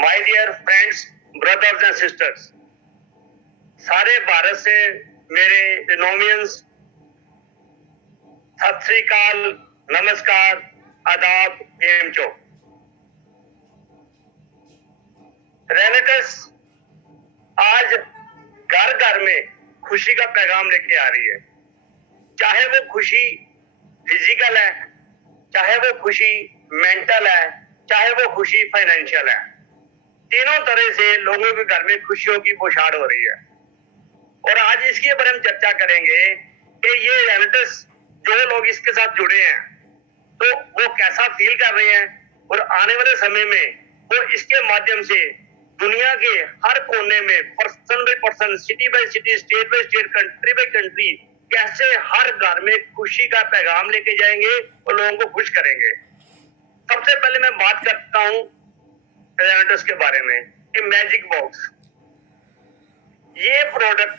My dear friends, brothers and sisters, सारे भारत से मेरे रिनोमियंस सत श्री अकाल, नमस्कार, आदाब, केम चो। रेनेटस आज घर घर में खुशी का पैगाम लेके आ रही है। चाहे वो खुशी फिजिकल है, चाहे वो खुशी मेंटल है, चाहे वो खुशी फाइनेंशियल है, तीनों तरह से लोगों के घर में खुशियों की बौछार हो रही है। और आज इसके बारे में चर्चा करेंगे कि ये रेनेटस जो लोग इसके साथ जुड़े हैं तो वो कैसा फील कर रहे हैं और आने वाले समय में वो इसके माध्यम से दुनिया के हर कोने में person by person, city bye city, state by state, country by country कैसे हर घर में खुशी का पैगाम लेके जाएंगे और लोगों को खुश करेंगे। सबसे पहले मैं बात करता हूं रेनेटस के बारे में कि मैजिक बॉक्स, ये प्रोडक्ट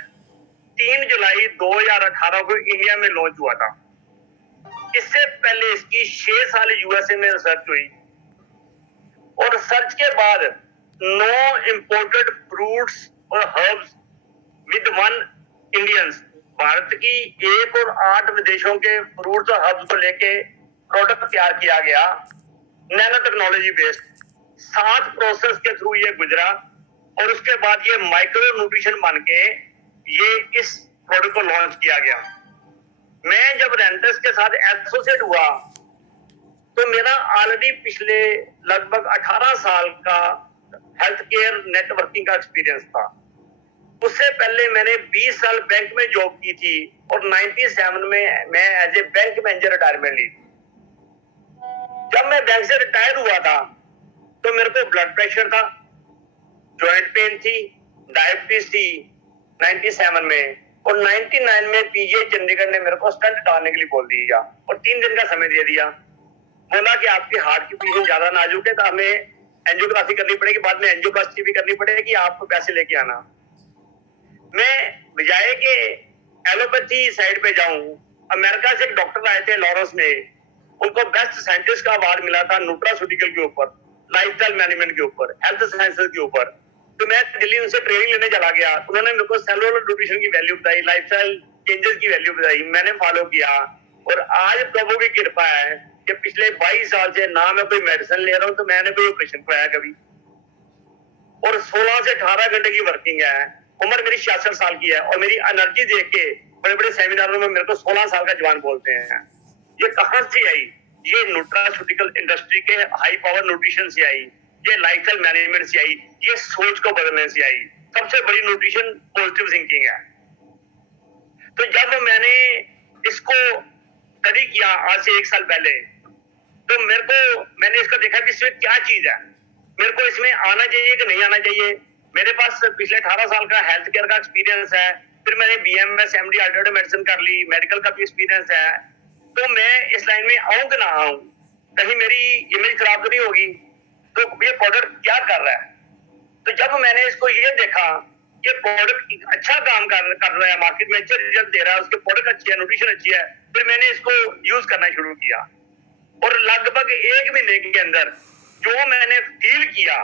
3 जुलाई 2018 को इंडिया में लॉन्च हुआ था। इससे पहले इसकी 6 साल यूएसए में रिसर्च हुई और रिसर्च के बाद 9 इंपोर्टेड फ्रूट्स और हर्ब्स विद 1 इंडियंस, भारत की 1 और 8 विदेशों के फ्रूट्स और हर्ब्स को लेके प्रोडक्ट तैयार किया गया नैनो टेक्नोलॉजी बेस्ड। 7 प्रोसेस के थ्रू ये गुजरा और उसके बाद ये माइक्रो न्यूट्रिशन बन के ये इस प्रोडक्ट को लॉन्च किया गया। मैं जब रेनेटस के साथ एसोसिएट हुआ तो मेरा ऑलरेडी पिछले लगभग 18 साल का हेल्थ केयर नेटवर्किंग का एक्सपीरियंस था। उससे पहले मैंने 20 साल बैंक में जॉब की थी और 97 में मैं as a bank manager retirement ली। जब मैं बैंक से रिटायर हुआ था तो मेरे को ब्लड प्रेशर था, जॉइंट पेन थी, डायबिटीज थी 97 में, और 99 में पीजीआई चंडीगढ़ ने मेरे को स्टंट डालने के लिए बोल दिया और 3 दिन का समय दे दिया। बोला कि आपकी हार्ट की पोजीशन ज्यादा नाजुक है तो हमें एंजियोग्राफी करनी पड़ेगी, बाद में एंजियोप्लास्टी भी करनी पड़ेगी, आपको पैसे लेके आना। मैं बजाय के एलोपैथी साइड पे जाऊं, अमेरिका से एक डॉक्टर आए थे लॉरेंस में, उनको बेस्ट साइंटिस्ट का अवार्ड मिला था न्यूट्रास्यूटिकल के ऊपर, लाइफस्टाइल मैनेजमेंट के ऊपर, हेल्थ साइंसेस के ऊपर। तो मैं दिल्ली उनसे ट्रेनिंग लेने चला गया। उन्होंने मेरे को सेलुलर न्यूट्रिशन की वैल्यू बताई, लाइफस्टाइल चेंजेस की वैल्यू बताई, मैंने फॉलो किया और आज प्रभु की कृपा है कि पिछले 22 साल से ना मैं कोई मेडिसिन ले रहा हूं तो मैंने कोई ऑपरेशन कराया कभी, और 16 से 18 घंटे की वर्किंग है। उम्र मेरी 66 साल की है और मेरी एनर्जी देख के बड़े बड़े सेमिनारों में मेरे को 16 साल का जवान बोलते हैं। ये कहां से आई? ये न्यूट्रास्यूटिकल इंडस्ट्री के हाई पावर न्यूट्रिशन से आई, ये लाइफस्टाइल मैनेजमेंट से आई, ये सोच को बदलने से आई। सबसे बड़ी न्यूट्रिशन पॉजिटिव थिंकिंग है। तो जब मैंने इसको स्टडी किया आज से 1 साल पहले, तो मैंने इसको देखा कि इसमें क्या चीज है, मेरे को इसमें आना चाहिए कि नहीं आना चाहिए। मेरे पास पिछले 18 साल का हेल्थ केयर का एक्सपीरियंस है, फिर मैंने बीएमएस एमडी अल्टरनेटिव मेडिसिन कर ली, मेडिकल का भी एक्सपीरियंस है। तो मैं इस लाइन में आऊं कि ना आऊं, कहीं मेरी इमेज खराब तो नहीं होगी, तो ये प्रोडक्ट क्या कर रहा है। तो जब मैंने इसको ये देखा ये प्रोडक्ट अच्छा काम कर रहा है, मार्केट में अच्छे रिजल्ट दे रहा है, उसके प्रोडक्ट अच्छी है, न्यूट्रिशन अच्छी है, फिर मैंने इसको यूज करना शुरू किया। और लगभग 1 महीने के अंदर जो मैंने फील किया,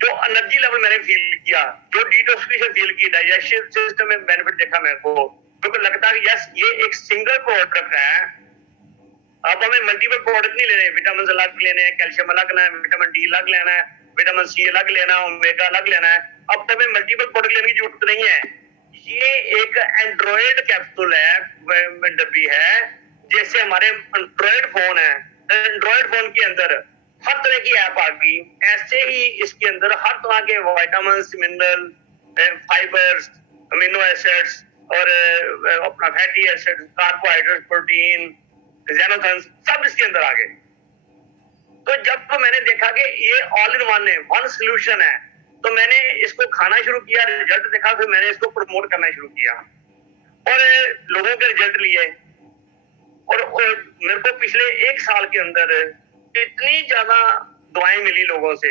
जो एनर्जी लेवल मैंने फील किया, जो डिटॉक्सिफिकेशन फील की, डाइजेशन सिस्टम में बेनिफिट देखा मेरे को लगता है कि यस ये एक सिंगल प्रोडक्ट है। अब हमें मल्टीपल प्रोडक्ट नहीं लेने, विटामिन अलग लेने हैं, कैल्शियम अलग लेना है, विटामिन डी अलग लेना है, विटामिन सी अलग लेना है, ओमेगा अलग लेना है। अब तो हमें मल्टीपल प्रोडक्ट लेने की जरूरत नहीं है। ये एक एंड्रॉइड कैप्सूल है, डब्बी है, जैसे हमारे एंड्रॉइड फोन है, एंड्रॉइड फोन के अंदर हर तरह की ऐप आ गई, ऐसे ही इसके अंदर हर तरह के vitamin, mineral, fibres, amino acids और अपना फैटी एसिड, कार्बोहाइड्रेट, प्रोटीन, जेनोथन्स सब इसके अंदर आ गए। तो जब मैंने देखा कि ये ऑल इन वन है, वन सोल्यूशन है, तो मैंने इसको खाना शुरू किया, रिजल्ट देखा, फिर मैंने इसको प्रमोट करना शुरू किया और लोगों के रिजल्ट लिए। और मेरे को पिछले 1 साल के अंदर इतनी ज्यादा दुआएं मिली लोगों से,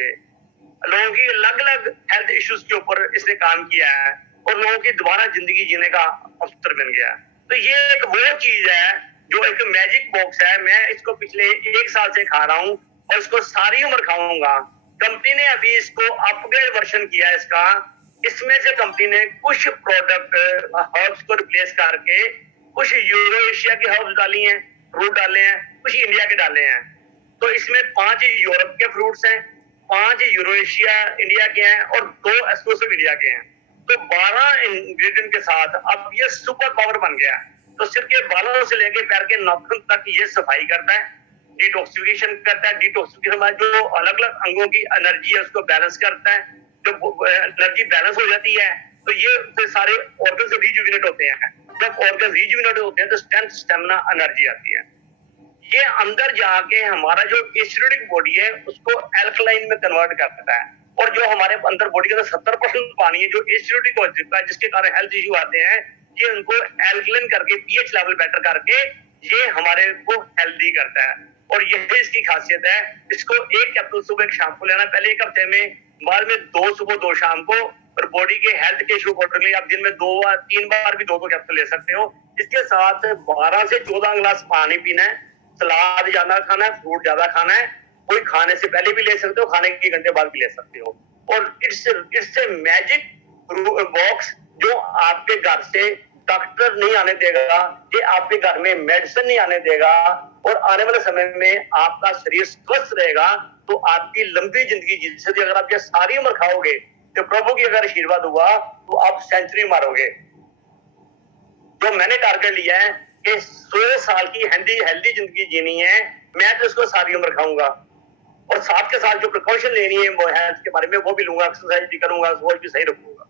लोगों की अलग अलग हेल्थ इश्यूज के ऊपर इसने काम किया है और लोगों की दोबारा जिंदगी जीने का अवसर बन गया। तो ये एक वो चीज है जो एक मैजिक बॉक्स है। मैं इसको पिछले 1 साल से खा रहा हूँ और इसको सारी उम्र खाऊंगा। कंपनी ने अभी इसको अपग्रेड वर्जन किया है इसका। इसमें से कंपनी ने कुछ प्रोडक्ट हर्ब्स को रिप्लेस करके कुछ यूरो एशिया के हर्ब्स डाली हैं, फ्रूट डाले हैं, कुछ इंडिया के डाले हैं। तो इसमें 5 यूरोप के फ्रूट्स हैं, 5 यूरो एशिया इंडिया के हैं और 2 एक्सक्लूसिव इंडिया के हैं। तो 12 इंग्रेडिएंट के साथ अब ये सुपर पावर बन गया। तो सिर के बालों से लेके पैर के नाखून तक ये सफाई करता है, डिटॉक्सिफिकेशन करता है। डिटॉक्सिफिकेशन में जो अलग अलग अंगों की एनर्जी है उसको बैलेंस करता है। जब एनर्जी बैलेंस हो जाती है तो ये सारे ऑर्गन रिजुविनेट होते हैं। जब ऑर्गन रिजुविनेट होते हैं तो स्ट्रेंथ, स्टेमिना, एनर्जी आती है। ये अंदर जाके हमारा जो एसिडिक बॉडी है उसको एल्कलाइन में कन्वर्ट करता है। और जो हमारे अंदर बॉडी के अंदर 70% पानी है जो एसिडिक हो चुका है, जिसके कारण हेल्थ इश्यू आते हैं, ये उनको एल्कलाइन करके पीएच लेवल बेटर करके ये हमारे को हेल्दी करता है। और यही इसकी खासियत है। इसको एक कैप्सूल सुबह एक शाम को लेना, पहले एक हफ्ते में, बाद में 2 सुबह 2 शाम को। और बॉडी के हेल्थ के इशू अकॉर्डिंगली आप दिन में 3 बार भी 2 कैप्सूल ले सकते हो। इसके साथ 12 से 14 गिलास पानी पीना है, सलाद ज्यादा खाना है, फ्रूट ज्यादा खाना है। कोई खाने से पहले भी ले सकते हो, खाने के घंटे बाद भी ले सकते हो। और इट्स ए मैजिक बॉक्स जो आपके घर से डॉक्टर नहीं आने देगा, ये आपके घर में मेडिसिन नहीं आने देगा। और आने वाले समय में आपका शरीर स्वस्थ रहेगा तो आपकी लंबी जिंदगी जी सकती। अगर आप ये सारी उम्र खाओगे तो प्रभु की अगर आशीर्वाद हुआ तो आप सेंचुरी मारोगे। जो मैंने टारगेट लिया है कि 100 साल की हेल्दी जिंदगी जीनी है, मैं तो इसको सारी उम्र खाऊंगा। और साथ के साथ जो प्रिकॉशन लेनी है वो हेल्थ के बारे में वो भी लूंगा, एक्सरसाइज भी करूंगा, सोच भी सही रखूंगा।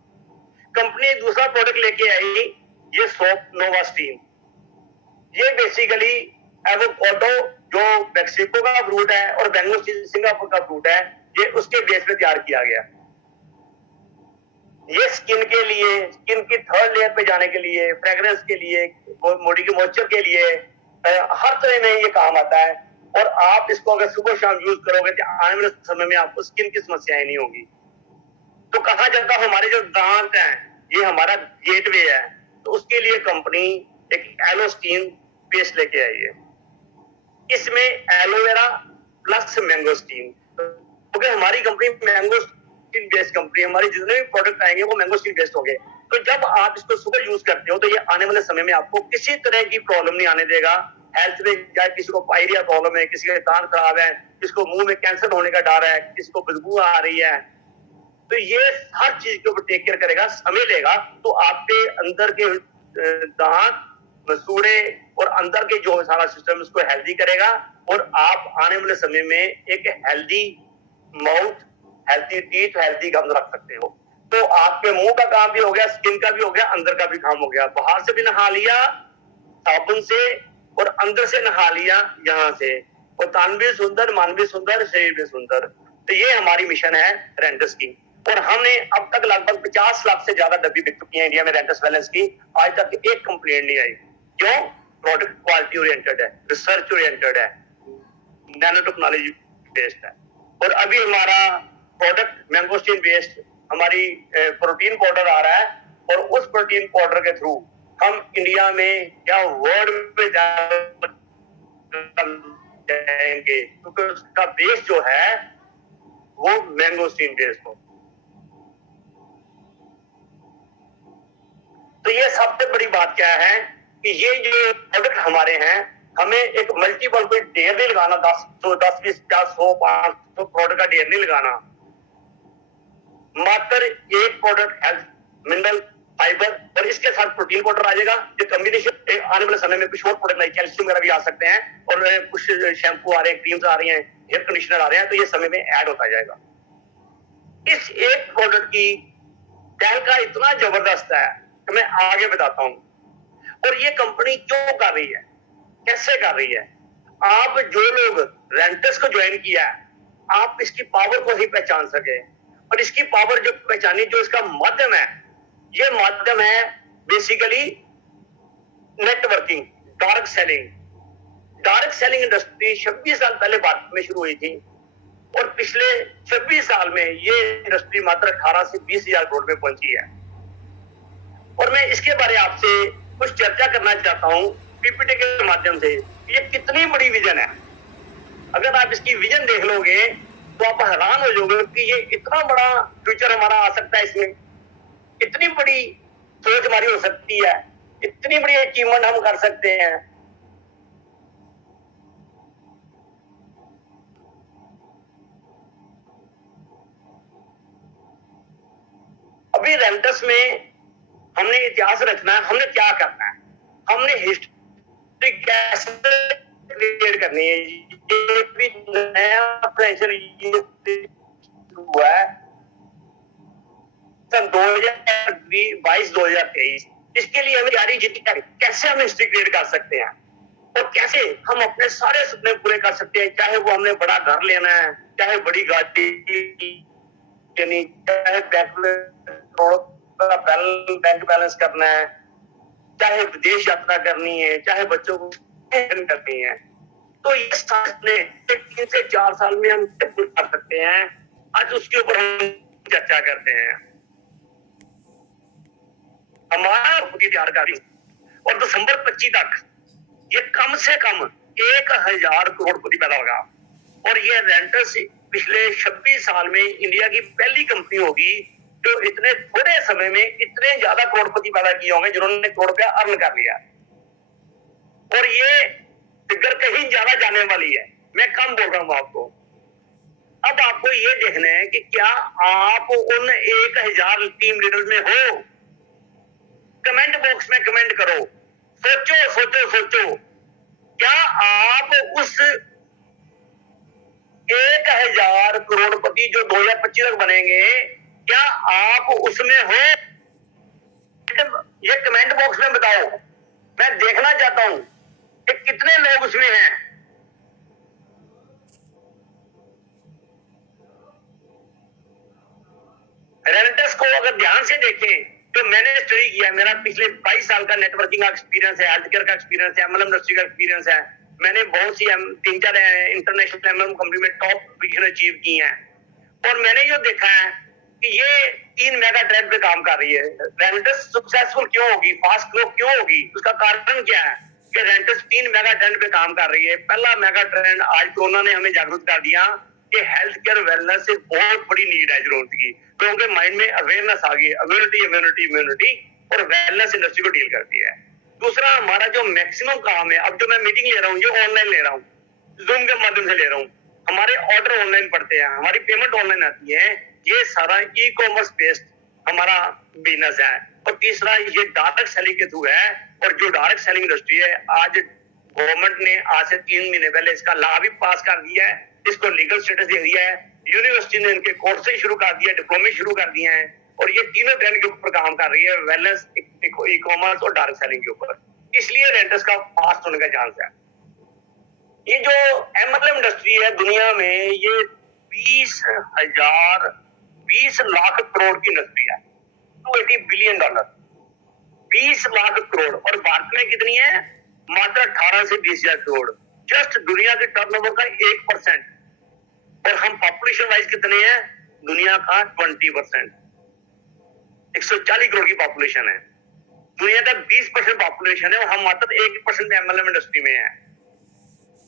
कंपनी दूसरा प्रोडक्ट लेके आई, ये सोप नोवा स्टीम। ये बेसिकली एवोकाडो जो मेक्सिको का फ्रूट है और मैंगोस्टीन सिंगापुर का फ्रूट है, ये उसके बेस पे तैयार किया गया। ये स्किन के लिए, स्किन की 3rd लेयर पे जाने के लिए, फ्रेग्रेंस के लिए, बॉडी के मॉइस्चर के लिए, हर तरह में ये काम आता है। और आप इसको अगर सुबह शाम यूज करोगे तो आने वाले समय में आपको स्किन की समस्याएं नहीं होगी। तो कहा जाता है हमारे जो दांत हैं ये हमारा गेटवे है, तो उसके लिए कंपनी एक एलोस्टीन पेस्ट लेके आई है। इसमें एलोवेरा प्लस मैंगोस्टीन, क्योंकि हमारी कंपनी मैंगोस्टीन बेस्ड कंपनी, हमारी जितने भी प्रोडक्ट आएंगे वो मैंगोस्टीन बेस्ड होंगे। तो जब आप इसको सुबह यूज करते हो तो ये आने वाले समय में आपको किसी तरह की प्रॉब्लम नहीं आने देगा। हेल्थ में चाहे किसी को पायरिया प्रॉब्लम है, किसी के दांत खराब है, किसी को मुंह में कैंसर होने का डर है, किसी को बदबू आ रही है, तो ये हर चीज के ऊपर टेक केयर करेगा, समय लेगा। तो आपके अंदर के दांत, मसूड़े और अंदर के जो सारा सिस्टम उसको हेल्दी करेगा। और आप आने वाले समय में एक healthy mouth, healthy teeth, healthy gum रख सकते हो। तो आपके मुंह का काम भी हो गया, स्किन का भी हो गया, अंदर का भी काम हो गया। बाहर से भी नहा लिया साबुन से और अंदर से नहा लिया यहाँ से, और तन भी सुंदर, मन भी सुंदर, शरीर भी सुंदर। तो ये हमारी मिशन है रेंटस की। और हमने अब तक लगभग 50 लाख से ज्यादा डब्बी बिक चुकी है इंडिया में रेंटस बैलेंस की। आज तक एक कंप्लेंट नहीं आई। क्यों? प्रोडक्ट क्वालिटी ओरिएंटेड है, रिसर्च ओरिएंटेड है, नैनो टेक्नोलॉजी बेस्ड है। और अभी हमारा प्रोडक्ट मैंगोस्टीन बेस्ड हमारी प्रोटीन पाउडर आ रहा है। और उस प्रोटीन पाउडर के थ्रू हम इंडिया में क्या वर्ल्ड में जाएंगे, क्योंकि उसका बेस जो है वो मैंगोस्टीन बेस्ड हो। तो ये सबसे बड़ी बात क्या है कि ये जो प्रोडक्ट हमारे हैं, हमें एक मल्टीपल कोई ढेर नहीं लगाना, 10, 20, 50, 100, 500 प्रोडक्ट का ढेर नहीं लगाना। मात्र एक प्रोडक्ट हेल्थ, मिनरल, फाइबर और इसके साथ प्रोटीन पाउडर आ जाएगा। ये कॉम्बिनेशन आने वाले समय में कुछ और प्रोडक्ट लाइक कैल्शियम वगैरह भी आ सकते हैं, और कुछ शैम्पू आ रहे हैं, क्रीम्स आ रही हैं, हेयर कंडीशनर आ रहे हैं, तो ये समय में ऐड होता जाएगा। इस एक प्रोडक्ट की तहलका इतना जबरदस्त है कि मैं आगे बताता हूं। और ये कंपनी क्यों कर रही है, कैसे कर रही है? आप जो लोग रेंटस को ज्वाइन किया है, आप इसकी पावर को ही पहचान सके। और इसकी पावर जो पहचानी, जो इसका माध्यम है, ये माध्यम है basically networking, direct selling. Direct selling industry 26 साल पहले भारत में शुरू हुई थी, और पिछले 26 साल में ये इंडस्ट्री मात्र 18 से 20 हजार करोड़ में पहुंची है। और मैं इसके बारे में आपसे कुछ चर्चा करना चाहता हूं पीपीटी के माध्यम से। ये कितनी बड़ी विजन है। अगर आप इसकी विजन देख लोगे तो आप हैरान हो जाओगे कि ये इतना बड़ा फ्यूचर हमारा आ सकता है, इसमें इतनी बड़ी सोच हमारी हो सकती है, इतनी बड़ी अचीवमेंट हम कर सकते हैं। अभी रेंटस में हमने इतिहास रखना है, हमने क्या करना है, हमने हिस्ट्री कैसे क्रिएट करनी है। ये भी नया फाइनेंशियल हुआ है सन 2022-2023। इसके लिए हमें तैयारी जितनी करें, कैसे हम हिस्ट्री क्रिएट कर सकते हैं और कैसे हम अपने सारे सपने पूरे कर सकते हैं, चाहे वो हमने बड़ा घर लेना है, चाहे बड़ी गाड़ी, चाहे बैंक बैलेंस करना है, चाहे विदेश यात्रा करनी है, चाहे बच्चों को करनी है। तो ये सारे 3 से 4 साल में हम कर सकते हैं। आज उसके ऊपर हम चर्चा करते हैं। हमारा तैयार करी और दिसंबर 25 तक ये कम से कम 1000 करोड़पति पैदा होगा और ये रेंटस पिछले 26 साल में इंडिया की पहली कंपनी होगी जो इतने थोड़े समय में इतने ज्यादा करोड़पति पैदा किए होंगे जिन्होंने करोड़ रुपया अर्न कर लिया। और ये फिगर कहीं ज्यादा जाने वाली है, मैं कम बोल रहा हूं आपको। अब आपको ये देखना है कि क्या आप उन 1000 टीम लीडर्स में हो। कमेंट बॉक्स में कमेंट करो, सोचो सोचो सोचो, क्या आप उस 1000 करोड़पति जो 2025 तक बनेंगे, क्या आप उसमें हो? ये कमेंट बॉक्स में बताओ, मैं देखना चाहता हूं कि कितने लोग उसमें हैं। रेंटस को अगर ध्यान से देखें तो मैंने स्टडी किया, मेरा पिछले 22 साल का नेटवर्किंग का एक्सपीरियंस है, हेल्थ केयर का एक्सपीरियंस है, एमएलएम इंडस्ट्री का एक्सपीरियंस है। मैंने बहुत सी 3-4 इंटरनेशनल एमएलएम कंपनी में टॉप पोजीशन अचीव की है और मैंने जो देखा है कि ये 3 मेगा ट्रेंड पे काम कर रही है। रेंटस सक्सेसफुल क्यों होगी, फास्ट ग्रो क्यों होगी, उसका कारण क्या है कि रेंटस 3 मेगा ट्रेंड पे काम कर रही है। पहला मेगा ट्रेंड आज कोरोना ने हमें जागरूक कर दिया कि हेल्थ केयर वेलनेस से बहुत बड़ी नीड है जरूरत की, क्योंकि माइंड में अवेयरनेस आ गई, इम्यूनिटी और वेलनेस इंडस्ट्री को डील करती है। दूसरा, हमारा जो मैक्सिमम काम है, अब जो मैं मीटिंग ले रहा हूँ, जो ऑनलाइन ले रहा हूँ, जूम के माध्यम से ले रहा हूँ, हमारे ऑर्डर ऑनलाइन पड़ते हैं, हमारी पेमेंट ऑनलाइन आती है, ये सारा ई कॉमर्स बेस्ड हमारा बिजनेस है। और तीसरा, ये डायरेक्ट सेलिंग के थ्रू है और जो डायरेक्ट सेलिंग इंडस्ट्री है, आज गवर्नमेंट ने आज से 3 महीने पहले इसका लॉ भी पास कर दिया है, इसको लीगल स्टेटस दे दिया है, यूनिवर्सिटी ने इनके कोर्सेज शुरू कर दिया, डिप्लोमे शुरू कर दिए हैं और ये तीनों ट्रेंड के ऊपर काम कर रही है, वेलनेस, ई कॉमर्स और डायरेक्ट सेलिंग के ऊपर। इसलिए रेंटस का फास्ट होने का चांस है। ये जो एमएलएम इंडस्ट्री है दुनिया में, ये 20 लाख करोड़ की इंडस्ट्री है, $280 बिलियन, 20 लाख करोड़। और भारत में कितनी है? मात्र 18 से 20 हजार करोड़, जस्ट दुनिया के टर्नओवर का 1%। और हम पॉपुलेशन वाइज कितने हैं? दुनिया का 20%, 140 करोड़ की पॉपुलेशन है। दुनिया का 20% पॉपुलेशन है और हम मात्र 1% एमएलएम इंडस्ट्री में है।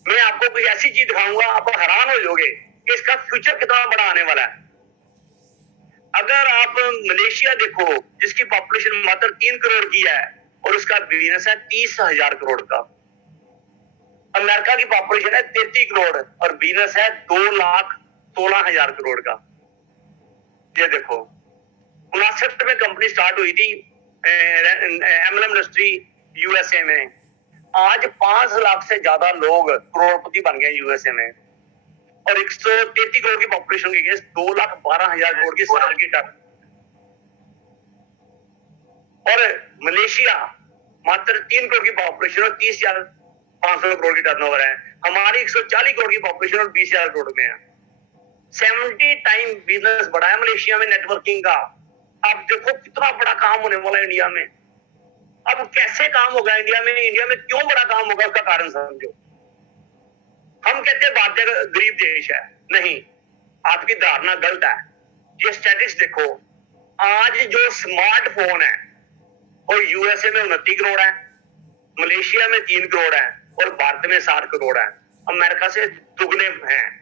मैं आपको कोई ऐसी चीज दिखाऊंगा, आप हैरान हो जाओगे कि इसका फ्यूचर कितना बड़ा आने वाला है। अगर आप मलेशिया देखो, जिसकी पॉपुलेशन मात्र 3 करोड़ की है और उसका बिजनेस है 30,000 करोड़ का। अमेरिका की पॉपुलेशन है 33 करोड़ और बिजनेस है 2,16,000 करोड़ का। ये देखो, 59 में कंपनी स्टार्ट हुई थी एमएलएम इंडस्ट्री यूएसए में। आज 5 लाख से ज्यादा लोग करोड़पति बन गए यूएसए में और 133 करोड़ की पॉपुलेशन की 2,12,000 करोड़ की साल की टर्न। और मलेशिया मात्र 3 करोड़ की पॉपुलेशन और 30,500 करोड़ की टर्नओवर है। हमारी 140 करोड़ की पॉपुलेशन और 20,000 करोड़ में है। 70 टाइम बिजनेस बढ़ा है मलेशिया में नेटवर्किंग का। अब देखो कितना बड़ा काम होने वाला है इंडिया में। अब कैसे काम होगा इंडिया में, इंडिया में क्यों बड़ा काम होगा, उसका कारण समझो। हम कहते हैं भारत गरीब देश है, नहीं, आपकी धारणा गलत है। ये स्टैटिस्टिक्स देखो, आज जो स्मार्टफोन है और यूएसए में 29 करोड़ है, मलेशिया में 3 करोड़ है और भारत में 7 करोड़ है, अमेरिका से दुगने हैं।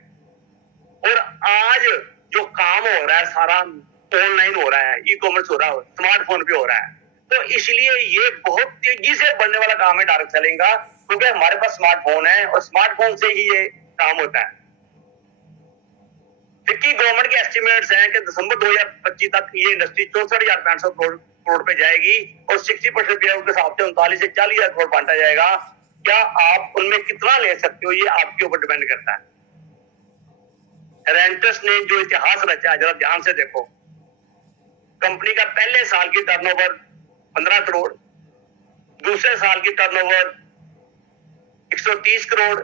और आज जो काम हो रहा है सारा ऑनलाइन हो रहा है, ई कॉमर्स हो रहा है, स्मार्टफोन पे हो रहा है। तो इसलिए ये बहुत तेजी से बनने वाला काम है डायरेक्ट सेलिंग का, क्योंकि हमारे पास स्मार्टफोन है और स्मार्टफोन से ही ये काम होता है। क्योंकि गवर्नमेंट के एस्टिमेट्स हैं कि दिसंबर 2025 तक ये इंडस्ट्री 64,500 करोड़ पे जाएगी और 60% के हिसाब से 39 से 40,000 करोड़ बांटा जाएगा। क्या आप उनमें कितना ले सकते हो, ये आपके ऊपर डिपेंड करता है। रेंटस ने जो इतिहास रचा है, जरा ध्यान से देखो। कंपनी का पहले साल की टर्नओवर 15 करोड़, दूसरे साल की टर्नओवर 130 करोड़,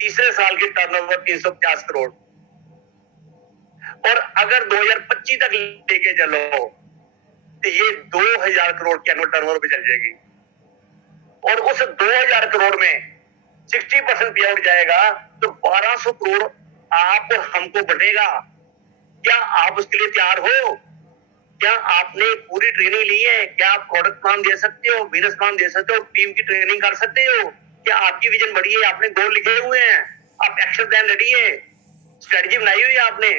तीसरे साल की टर्नओवर 350 करोड़। और अगर 2025 तक लेके चलो तो ये 2000 करोड़ की एनुअल टर्नओवर पे चल जाएगी। और उस 2000 करोड़ में 60% पे आउट जाएगा तो 1200 करोड़ आप और हमको बटेगा। क्या आप उसके लिए तैयार हो? क्या आपने पूरी ट्रेनिंग ली है? क्या आप प्रोडक्ट प्लान दे सकते हो, बिजनेस प्लान दे सकते हो, टीम की ट्रेनिंग कर सकते हो? क्या आपकी विजन बड़ी है? आपने गोल लिखे हुए हैं, आप एक्शन प्लान रेडी है, स्ट्रेटजी बनाई हुई है आपने?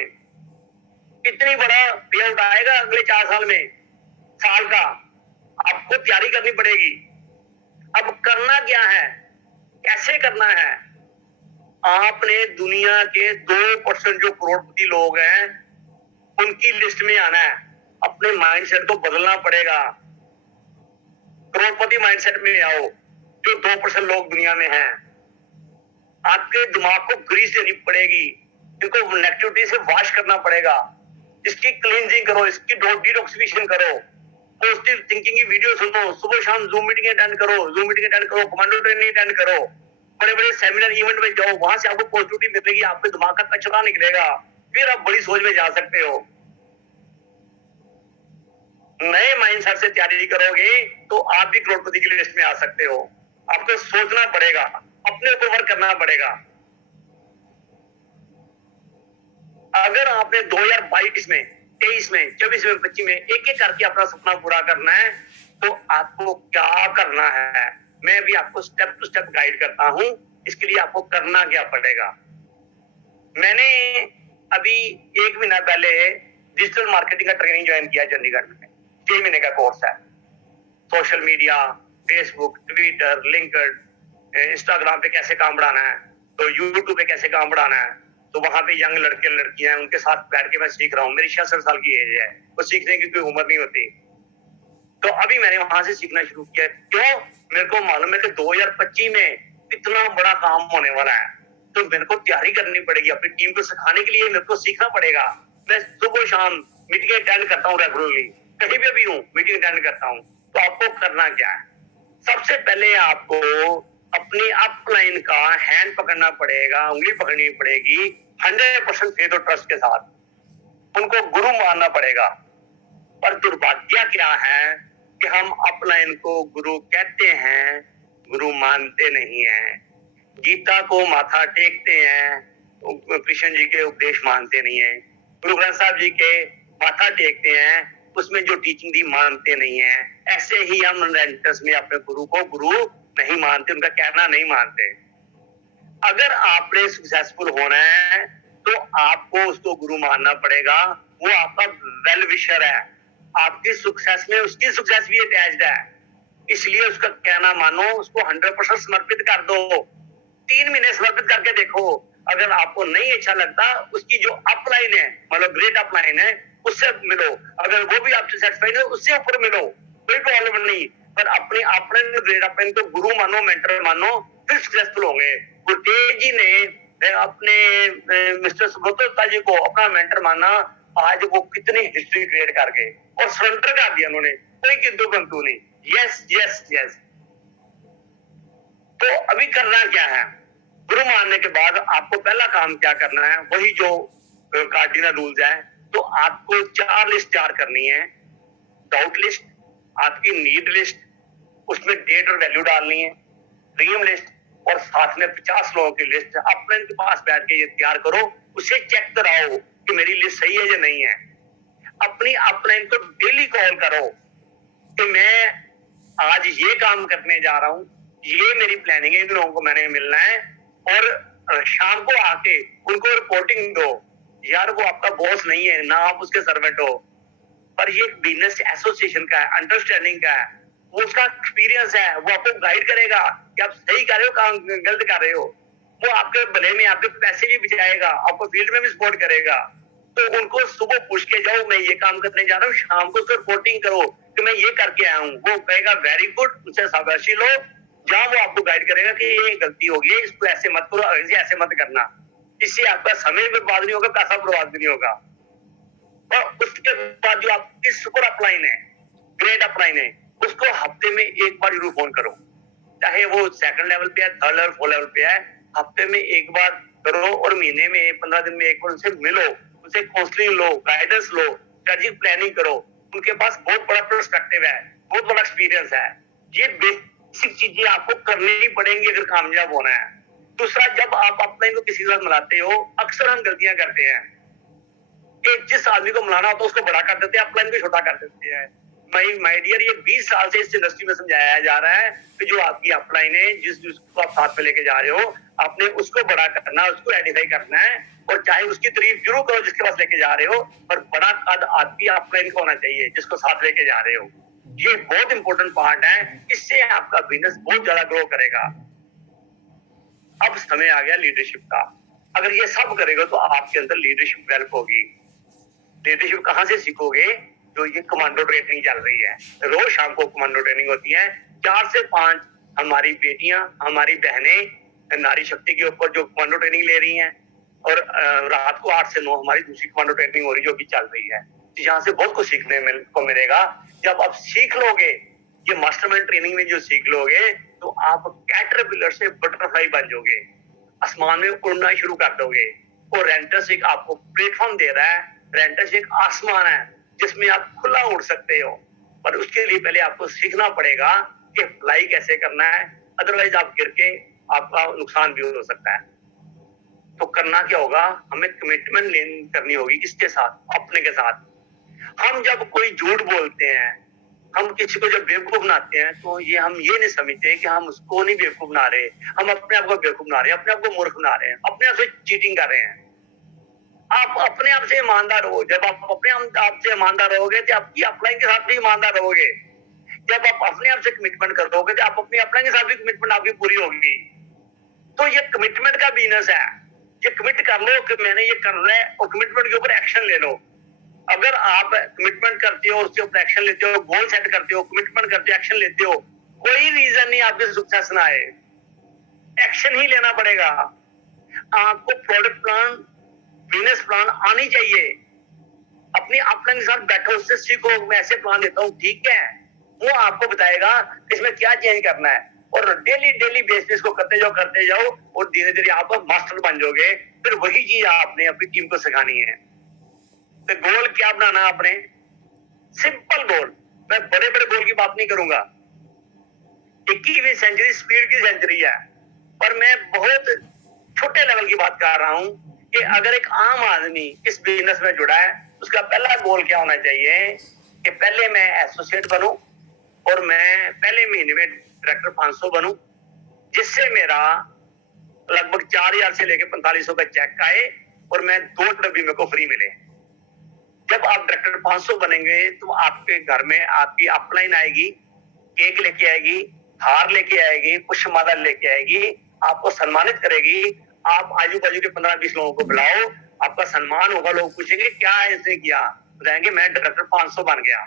कितनी बड़ा पे आउट आएगा अगले 4 साल में, साल का, आपको तैयारी करनी पड़ेगी। अब करना क्या है, कैसे करना है? आपने दुनिया के 2% जो करोड़पति लोग हैं उनकी लिस्ट में आना है। अपने माइंडसेट को बदलना पड़ेगा। करोड़पति माइंडसेट में आओ जो 2% लोग दुनिया में हैं। आपके दिमाग को ग्रीस देनी पड़ेगी, इनको नेगेटिविटी से वॉश करना पड़ेगा, इसकी क्लींजिंग करो, इसकी डिटॉक्सिफिकेशन करो, पॉजिटिव थिंकिंग की वीडियो सुनो, सुबह शाम जूम मीटिंग अटेंड करो, कमांडो ट्रेनिंग अटेंड करो, बड़े बड़े सेमिनार इवेंट में जाओ, वहां से आपको पॉजिटिविटी मिलेगी, आपके दिमाग का कचरा निकलेगा, फिर आप बड़ी सोच में जा सकते हो। नए माइंडसेट से तैयारी करोगे तो आप भी करोड़पति की लिस्ट में आ सकते हो। आपको सोचना पड़ेगा, अपने ऊपर वर्क करना पड़ेगा। अगर आपने 2022 में, 23 में, 24 में, 25 में एक एक करके अपना सपना पूरा करना है तो आपको क्या करना है, मैं भी आपको स्टेप टू स्टेप गाइड करता हूं। इसके लिए आपको करना क्या पड़ेगा। मैंने अभी 1 महीना पहले डिजिटल मार्केटिंग का ट्रेनिंग ज्वाइन किया चंडीगढ़ में। 6 महीने का कोर्स है। Social media, Facebook, Twitter, LinkedIn, Instagram पे कैसे काम बढ़ाना है, तो यूट्यूब पे कैसे काम बढ़ाना है। तो वहां पे यंग लड़के लड़कियां उनके साथ बैठ के मैं सीख रहा हूँ। मेरी 66 साल की एज है, तो सीखने की कोई उम्र नहीं होती। तो अभी मैंने वहां से सीखना शुरू किया। क्यों? मेरे को मालूम है कि 2025 में इतना बड़ा काम होने वाला है, तो मेरे को तैयारी करनी पड़ेगी। अपनी टीम को सिखाने के लिए मेरे को सीखना पड़ेगा। मैं सुबह शाम मीटिंग अटेंड करता हूँ रेगुलरली, कहीं पे भी हूँ मीटिंग अटेंड करता हूँ। तो आपको करना क्या है? सबसे पहले आपको अपनी अपलाइन का हैंड पकड़ना पड़ेगा, उंगली पकड़नी पड़ेगी 100% फेथ और ट्रस्ट के साथ, उनको गुरु मानना पड़ेगा। पर दुर्भाग्य क्या है कि हम अपलाइन को गुरु कहते हैं, गुरु मानते नहीं हैं। गीता को माथा टेकते हैं, कृष्ण जी के उपदेश मानते नहीं है। गुरु ग्रंथ साहब जी के माथा टेकते हैं, उसमें जो टीचिंग दी मानते नहीं है। ऐसे ही हम रेंटस में अपने गुरु को गुरु नहीं मानते, उनका कहना नहीं मानते। अगर आपने सक्सेसफुल होना है तो आपको उसको गुरु मानना पड़ेगा। वो आपका वेल विशर है, आपकी सक्सेस में उसकी सक्सेस भी अटैच्ड है, इसलिए उसका कहना मानो, उसको 100% समर्पित कर दो। 3 महीने समर्पित करके देखो। अगर आपको नहीं अच्छा लगता, उसकी जो अपलाइन है, मतलब ग्रेट अपलाइन है, उससे मिलो। अगर वो भी आपसे सेटिस्फाइड है, उससे ऊपर मिलो, कोई प्रॉब्लम नहीं। पर अपनी अपलाइन, ग्रेट अपलाइन को गुरु मानो, मेंटर मानो, फिर सक्सेसफुल होंगे। गुरुदेव जी ने अपने मिस्टर सुब्रता जी को अपना मेंटर माना। आज वो कितनी हिस्ट्री क्रिएट कर गए और सरेंडर कर दिया उन्होंने, कोई किंतु परंतु नहीं। Yes yes yes. तो अभी करना क्या है? गुरु मानने के बाद आपको पहला काम क्या करना है, वही जो कार्डिनल रूल्स है। तो आपको 4 लिस्ट तैयार करनी है। डाउट लिस्ट, आपकी नीड लिस्ट, उसमें डेट और वैल्यू डालनी है, ड्रीम लिस्ट, और साथ में 50 लोगों की लिस्ट। अपने के पास बैठ के ये तैयार करो, उसे चेक कराओ कि मेरी लिस्ट सही है या नहीं है। अपनी अपलाइन को डेली कॉल करो कि मैं आज ये काम करने जा रहा हूं, ये मेरी प्लानिंग है, इन लोगों को मैंने मिलना है, और शाम को आके उनको रिपोर्टिंग दो। यार वो आपका बॉस नहीं है, ना आप उसके सर्वेंट हो, पर ये बिजनेस एसोसिएशन का है, अंडरस्टैंडिंग का है, वो उसका एक्सपीरियंस है, वो आपको गाइड करेगा कि आप सही कर रहे हो काम गलत कर रहे हो। वो आपके भले में आपके पैसे भी बचाएगा, आपको फील्ड में भी सपोर्ट करेगा। तो उनको सुबह पूछ के जाओ मैं ये काम करने जा रहा हूँ, शाम को उसको रिपोर्टिंग करो कि मैं ये करके आया हूँ। वो कहेगा वेरी गुड, उनसे शाबाशी लो। जहाँ वो आपको गाइड करेगा कि ये गलती हो गई, इसको ऐसे मत करो, ऐसे मत करना। इससे आपका समय बर्बाद नहीं होगा, पैसा बर्बाद भी नहीं होगा। और उसके बाद जो आपकी सुपर अपलाइन है, ग्रेड अपलाइन है, उसको हफ्ते में एक बार जरूर फोन करो। चाहे वो सेकंड लेवल पे है, थर्ड लेवल, फोर्थ लेवल पे है, हफ्ते में एक बार करो और महीने में 15 दिन में एक बार उनसे मिलो, उनसे काउंसलिंग लो, गाइडेंस लो, स्ट्रेटेजिक प्लानिंग करो। उनके पास बहुत बड़ा पर्सपेक्टिव है, बहुत बड़ा एक्सपीरियंस है। ये बेसिक चीजें आपको करनी ही पड़ेंगी अगर कामयाब होना है। दूसरा, जब आप अपलाइन को किसी के साथ मिलाते हो, अक्सर हम गलतियां करते हैं कि जिस आदमी को मिलाना होता है उसको बड़ा कर देते हैं, अपलाइन को छोटा कर देते हैं। माय डियर, ये 20 साल से इस इंडस्ट्री में समझाया जा रहा है कि जो आपकी अपलाइन है, जिसको आप साथ में लेके जा रहे हो, आपने उसको बड़ा करना, उसको आइडेंटिफाई करना है। और चाहे उसकी तारीफ जरूर करो जिसके पास लेके जा रहे हो, पर बड़ा कद आपकी अपलाइन को होना चाहिए जिसको साथ लेके जा रहे हो। ये बहुत इंपॉर्टेंट पार्ट है, इससे आपका बिजनेस बहुत ज्यादा ग्रो करेगा। अब समय आ गया लीडरशिप का। अगर ये सब करेगा तो आपके अंदर लीडरशिप डेवलप होगी। लीडरशिप कहाँ से सीखोगे? जो ये कमांडो ट्रेनिंग चल रही है, रोज शाम को कमांडो ट्रेनिंग होती है। 4 से 5 हमारी बेटियां, हमारी बहनें नारी शक्ति के ऊपर जो कमांडो ट्रेनिंग ले रही हैं, और रात को 8 से 9 हमारी दूसरी कमांडो ट्रेनिंग हो रही है जो भी चल रही है। तो यहाँ से बहुत कुछ सीखने को मिलेगा। जब आप सीख लोगे, ये मास्टरमाइंड ट्रेनिंग में जो सीख लोगे, तो आप कैटरपिलर से बटरफ्लाई बन जाओगे, आसमान में उड़ना शुरू कर दोगे। और रेंटस एक आपको प्लेटफॉर्म दे रहा है। रेंटस एक आसमान है जिसमें आप खुला उड़ सकते हो, पर उसके लिए पहले आपको सीखना पड़ेगा कि फ्लाई कैसे करना है, अदरवाइज आप गिर के आपका नुकसान भी हो सकता है। तो करना क्या होगा? हमें कमिटमेंट करनी होगी। किसके साथ? अपने के साथ। हम जब कोई झूठ बोलते हैं, हम किसी को जब बेवकूफ बनाते हैं, तो ये हम ये नहीं समझते कि हम उसको नहीं बेवकूफ बना रहे, हम अपने आप को बेवकूफ बना रहे हैं, अपने आप को मूर्ख बना रहे हैं, अपने आप से चीटिंग कर रहे हैं। आप अपने आप से ईमानदार हो। जब आप अपने आप से ईमानदार रहोगे तो आपकी अपलाइन के साथ भी ईमानदार रहोगे। जब आप अपने आप से कमिटमेंट कर दोगे तो आप अपनी अपलाइन के साथ भी कमिटमेंट आपकी पूरी होगी। तो ये कमिटमेंट का बिजनेस है। ये कमिट कर लो कि मैंने ये करना है, और कमिटमेंट के ऊपर एक्शन ले लो। अगर आप कमिटमेंट करते हो, उसके ऊपर एक्शन लेते हो, गोल सेट करते हो, कमिटमेंट करते हो, एक्शन लेते हो, कोई रीजन नहीं आपके सक्सेस ना आए। एक्शन ही लेना पड़ेगा। आपको प्रोडक्ट प्लान, बिजनेस प्लान आनी चाहिए। अपनी अपलाइन के साथ बैठो, उससे सीखो। मैं ऐसे प्लान देता हूँ, ठीक है, वो आपको बताएगा इसमें क्या चेंज करना है, और डेली बेसिस को करते जाओ और धीरे धीरे आप मास्टर बन जाओगे। फिर वही चीज आपने अपनी टीम को सिखानी है। तो गोल क्या बनाना है आपने? सिंपल गोल। मैं बड़े बड़े गोल की बात नहीं करूंगा। 21वीं सेंचुरी स्पीड की सेंचुरी है, पर मैं बहुत छोटे लेवल की बात कर रहा हूं कि अगर एक आम आदमी इस बिजनेस में जुड़ा है, उसका पहला गोल क्या होना चाहिए कि पहले मैं एसोसिएट बनूं, और मैं पहले महीने में डायरेक्टर 500 बनूं, जिससे मेरा लगभग 4000 से लेकर 4500 का चेक आए, और मैं 2 डब्बी मेरे को फ्री मिले। जब आप डायरेक्टर 500 बनेंगे तो आपके घर में आपकी अपलाइन आएगी, केक लेके आएगी, हार लेके आएगी, पुष्पमाला लेके आएगी, आपको सम्मानित करेगी। आप आजू बाजू के 15-20 लोगों को बुलाओ, आपका सम्मान होगा। लोग पूछेंगे क्या इसने किया, बताएंगे मैं डायरेक्टर 500 बन गया।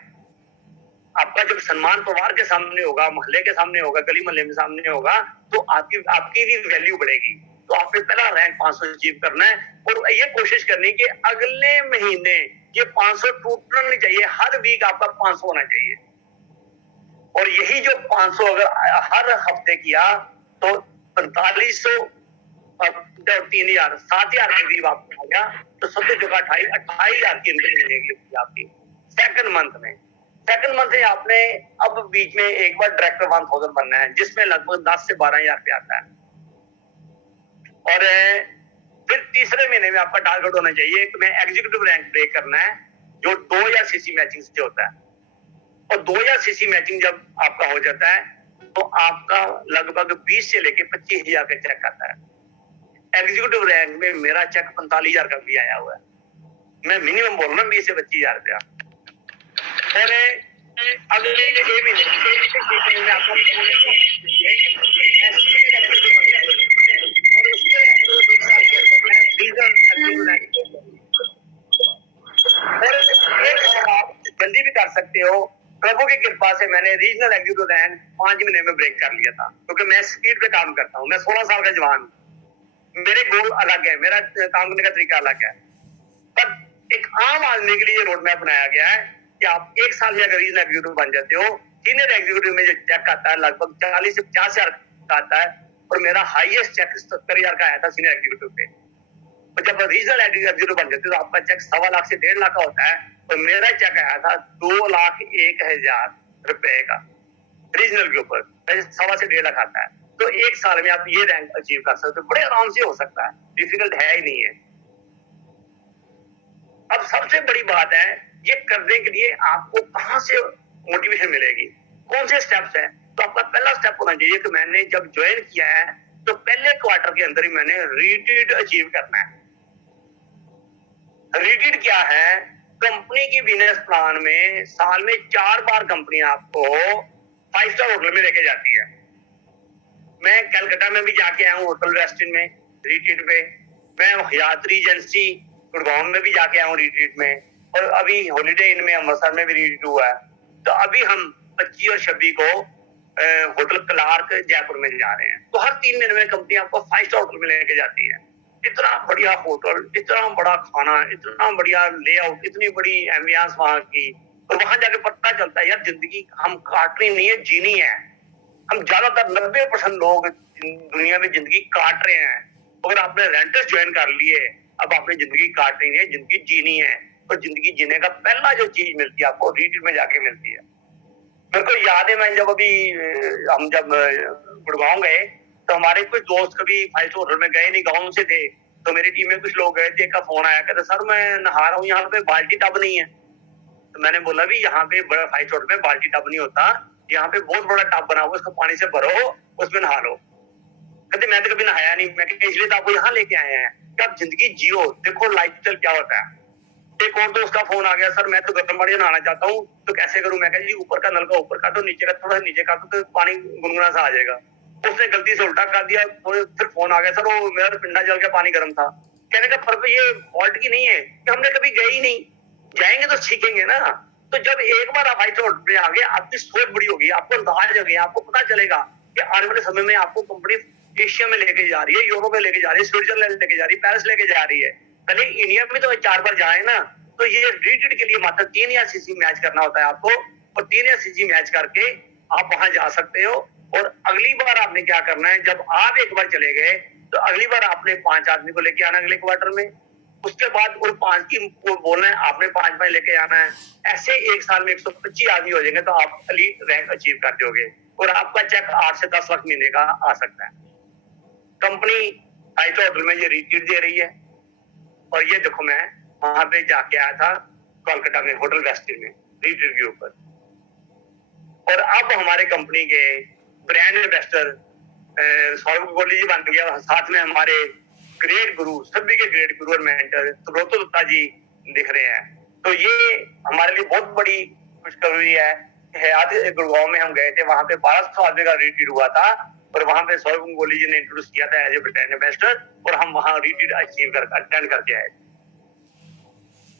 आपका जब सम्मान परिवार के सामने होगा, मोहल्ले के सामने होगा, गली मोहल्ले में सामने होगा, तो आपकी भी वैल्यू बढ़ेगी। तो आपने पहला रैंक 500 अचीव करना है, और ये कोशिश करनी कि अगले महीने ये 500 टूटना नहीं चाहिए। हर वीक आपका 500 होना चाहिए। और यही जो 500 अगर हर हफ्ते किया तो 4500 और 3000, 7000 के करीब आपको आ गया। तो 70 जगह 28,000 की इनकम मिलेगी आपकी सेकंड मंथ में। सेकंड मंथ में आपने अब बीच में एक बार डायरेक्टर 1000 बनना है, जिसमें लगभग 10 से 12,000 रुपया आता है। और फिर तीसरे महीने में आपका टारगेट होना चाहिए कि मैं एग्जीक्यूटिव रैंक ब्रेक करना है, जो 2000 सीसी मैचिंग से होता है। और 2000 सीसी मैचिंग जब आपका हो जाता है, तो आपका लगभग 20 से लेके 25,000 का चेक आता है। एग्जीक्यूटिव रैंक में मेरा चेक 45,000 का भी आया हुआ है। मैं मिनिमम बोल रहा हूँ 20 से 25,000 रुपया। और अगले 6 महीने में आपको और उसके 1 साल के अंदर मैं रीजनल और एक आप जल्दी भी कर सकते हो। प्रभु की कृपा से मैंने रीजनल एग्जीक्यूटिव रैंक 5 महीने में ब्रेक कर लिया था, क्योंकि मैं स्पीड पे काम करता हूँ। मैं 16 साल का जवान, मेरे गोल अलग है, मेरा काम करने का तरीका अलग है। पर एक आम आदमी के लिए रोड मैप बनाया गया है कि आप 1 साल में अगर रीजनल एग्जीक्यूटिव बन जाते हो, सीनियर एग्जीक्यूटिव में जो चेक आता है लगभग 40 से 50,000 का आता है, और मेरा हाईएस्ट चेक 70,000 का आया था सीनियर एग्जीक्यूटिव पे। और जब रीजनल एग्जीक्यूटिव बन जाते हो तो आपका चेक 1.25 लाख से 1.5 लाख का होता है, और मेरा चेक आया था 2,01,000 रुपए का रीजनल के ऊपर। 1.25 से 1.5 लाख आता है, तो 1 साल में आप ये रैंक अचीव कर सकते हो। बड़े आराम से हो सकता है, डिफिकल्ट है ही नहीं है। अब सबसे बड़ी बात है, ये करने के लिए आपको कहां से मोटिवेशन मिलेगी, कौन से स्टेप्स हैं? तो आपका पहला स्टेप होना चाहिए कि मैंने जब ज्वाइन किया है तो पहले क्वार्टर के अंदर ही मैंने रिट्रीट अचीव करना है। रिट्रीट क्या है? कंपनी की बिजनेस प्लान में साल में 4 बार कंपनी आपको 5 स्टार होटल में लेके जाती है। मैं कलकत्ता में भी जाके आया हूँ होटल वेस्टिन में रिट्रीट पे। मैं हयात रीजेंसी गुड़गांव में भी जाके आया हूँ रिट्रीट में, और अभी हॉलीडे इन में अमृतसर में भी रिट्रीट हुआ है। तो अभी हम 25 और 26 को होटल क्लार्क जयपुर में जा रहे हैं। तो हर 3 महीने में कंपनी आपको 5 स्टार होटल में लेके जाती है। इतना बढ़िया होटल, इतना बड़ा खाना, इतना बढ़िया लेआउट, इतनी बड़ी एम्बियंस वहां की। और वहां जाके पता चलता है यार जिंदगी हम काटनी नहीं है, जीनी है। हम ज्यादातर 90% लोग दुनिया में जिंदगी काट रहे हैं। अगर आपने रेंटर्स ज्वाइन कर लिए, अब आपने जिंदगी काटनी नहीं है, जिंदगी जीनी है। तो जिंदगी जीने का पहला जो चीज मिलती है आपको रिट्रीट में जाके मिलती है। मेरे को याद है, मैं जब अभी हम जब गुड़गांव गए तो हमारे कुछ दोस्त कभी 5 स्टार होटल में गए नहीं, गाँव से थे। तो मेरी टीम में कुछ लोग गए थे, का फोन आया, कहते सर मैं नहा रहा हूँ, यहाँ पे बाल्टी टब नहीं है। तो मैंने बोला भी यहाँ पे 5 स्टार में बाल्टी टब नहीं होता, यहाँ पे बहुत बड़ा टब बना हुआ, उसको पानी से भरो, उसमें नहा लो। कहते मैं तो कभी नहाया नहीं। मैं इसलिए तो आपको यहाँ लेके आए हैं कि आप जिंदगी जियो, देखो लाइफस्टाइल क्या होता है। एक और दोस्त का फोन आ गया, सर मैं तो गर्म पानी नहाना चाहता हूँ, तो कैसे करूं? मैं कहा जी ऊपर का नलका ऊपर का, तो नीचे का थोड़ा नीचे का, तो पानी गुनगुना सा आ जाएगा। उसने गलती से उल्टा कर दिया। फिर फोन आ गया, सर वो मेरा पिंडा जल के पानी गर्म था। कहने का फर्क ये फॉल्ट की नहीं है कि हमने कभी गए ही नहीं, जाएंगे तो सीखेंगे ना। तो जब एक बार आप हाइट में आ गए, आपकी सोच बड़ी होगी, आपको अंदाज होगी, आपको पता चलेगा कि आने वाले समय में आपको कंपनी एशिया में लेके जा रही है, यूरोप में लेके जा रही है, स्विट्जरलैंड लेके जा रही है, पेरिस लेके जा रही है। पहले इंडिया में तो 4 बार जाए ना। तो ये रिट्रीट के लिए मात्र 3 या सीसी मैच करना होता है आपको, और 3 या सीसी मैच करके आप वहां जा सकते हो। और अगली बार आपने क्या करना है, जब आप एक बार चले गए तो अगली बार आपने 5 आदमी को लेके आना अगले क्वार्टर में। उसके बाद उन 5 की को बोलना है, आपने 5 में लेके आना है। ऐसे 1 साल में 125 आदमी हो जाएंगे, तो आप एलीट रैंक अचीव कर दोगे, और आपका चेक 8 से 10 लाख महीने का आ सकता है। कंपनी हाइट होटल में ये रिट्रीट दे रही है, और ये देखो मैं वहां पे जाके आया था कोलकाता में होटल वेस्टिन में रिट्रीट के ऊपर। और अब हमारे कंपनी के ब्रांड एम्बेसडर सौरभ गोली जी बन गया, साथ में हमारे ग्रेट गुरु, सभी के ग्रेट गुरु और मेंटर सुब्रतो दत्ता जी दिख रहे हैं। तो ये हमारे लिए बहुत बड़ी खुशखबरी है। हयात गुड़गांव में हम गए थे, वहां पे 1200 आदमी का रिट्रीट हुआ था, और वहां पे सौरभ गोली जी ने इंट्रोड्यूस किया था एज ए ब्रांड एम्बेसडर, और हम वहां रिट्रीट अचीव कर अटेंड करके आए।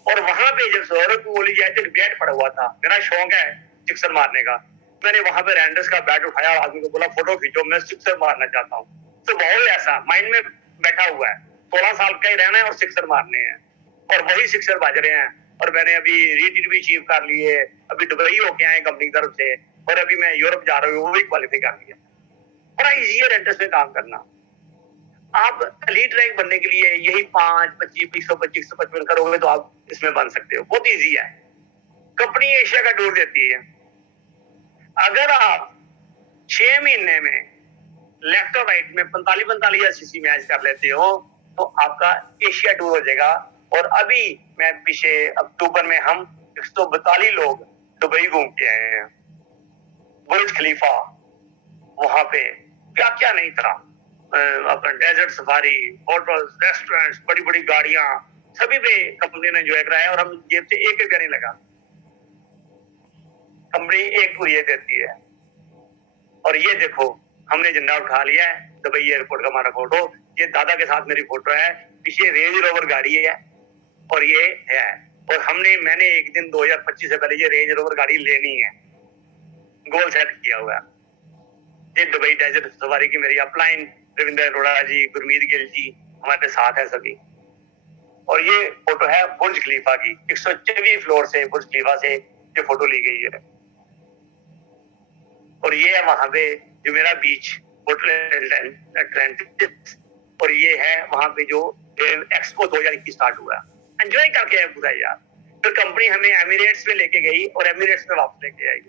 और वहां पे जब सौरभ गोली जी आए थे, बैट पड़ा हुआ था। मेरा शौक है सिक्सर मारने का। मैंने वहां पे रैंडर्स का बैट उठाया, आदमी को बोला फोटो खींचो, मैं सिक्सर मारना चाहता हूँ। तो बहुत ऐसा माइंड में बैठा हुआ है, 16 साल का ही रहना है और सिक्सर मारने हैं, और वही सिक्सर बाज रहे हैं। और मैंने अभी रिट्रीट भी अचीव कर लिए, अभी दुबई होके आए कंपनी की तरफ से, और अभी मैं यूरोप जा रहा हूँ, वो भी क्वालिफाई कर लिया। बड़ा इजी है रैंडर्स में काम करना। आप एलीट रैंक बनने के लिए यही 5, 25, 125, 155 करोगे तो आप इसमें बन सकते हो, बहुत इजी है। कंपनी एशिया का टूर देती है। अगर आप 6 महीने में लेफ्ट और राइट में 45-45 सीसी मैच कर लेते हो तो आपका एशिया टूर हो जाएगा। और अभी मैं पीछे अक्टूबर में हम 142 लोग दुबई घूम के आए हैं। बुर्ज खलीफा, वहां पे क्या क्या नहीं था, अपना डेजर्ट सफारी, होटल्स, रेस्टोरेंट्स, बड़ी बड़ी गाड़ियां, सभी पे कंपनी ने एंजॉय कराया और हम जेब से एक रुपया नहीं लगा। कंपनी एक पूरी ये देती है। और ये देखो हमने झंडा उठा लिया है, दुबई एयरपोर्ट का हमारा फोटो, ये दादा के साथ मेरी फोटो है, पीछे रेंज रोवर गाड़ी है और ये है। और मैंने एक दिन 2025 से पहले ये रेंज रोवर गाड़ी लेनी है, गोल सेट किया हुआ है। ये दुबई डेजर्ट सफारी की मेरी अपलाइन, रविंद्र अरोड़ा जी, गुरमीत गिल जी हमारे साथ है सभी। और ये फोटो है बुर्ज खलीफा की, 124 फ्लोर से बुर्ज खलीफा से ये फोटो ली गई है। और ये है वहां पे जो मेरा बीच होटल अटलांटिस, और ये है वहां पे जो एक्सपो 2021 स्टार्ट हुआ। एंजॉय करके आए पूरा यार। फिर कंपनी हमें एमिरेट्स में लेके गई और एमिरेट्स में वापस लेके आई।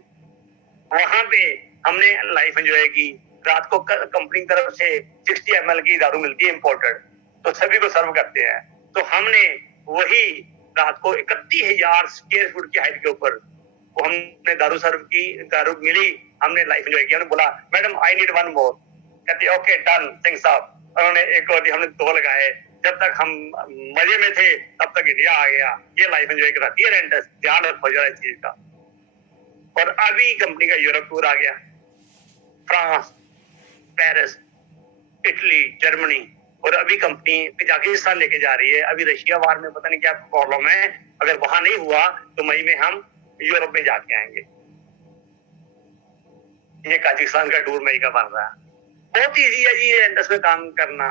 वहां पे हमने लाइफ एंजॉय की। रात को कंपनी की तरफ से 60 ml की दारू मिलती है इम्पोर्टेड, तो सभी को सर्व करते हैं। तो हमने वही रात को 31,000 स्क्वायर फुट की हाइट के ऊपर वो हमने दारू सर्व की, दारू मिली, हमने लाइफ एंजॉय किया। बोला madam I need one more, कहते ओके डन सिंह साहब। उन्होंने एक और हमने 2 लगाए। जब तक हम मजे में थे तब तक इंडिया आ गया। ये लाइफ एंजॉय कराती है रेंटस, ध्यान रखो जरा इस चीज का। और अभी कंपनी का यूरोप टूर आ गया, फ्रांस, पेरिस, इटली, जर्मनी, और अभी कंपनी कजाकिस्तान लेके जा रही है। अभी रशिया वार में पता नहीं क्या प्रॉब्लम है, अगर वहां नहीं हुआ तो मई में हम यूरोप में जाके आएंगे। ये कजाकिस्तान का टूर मई का बन रहा है। बहुत ईजी है जी रेंटस में काम करना।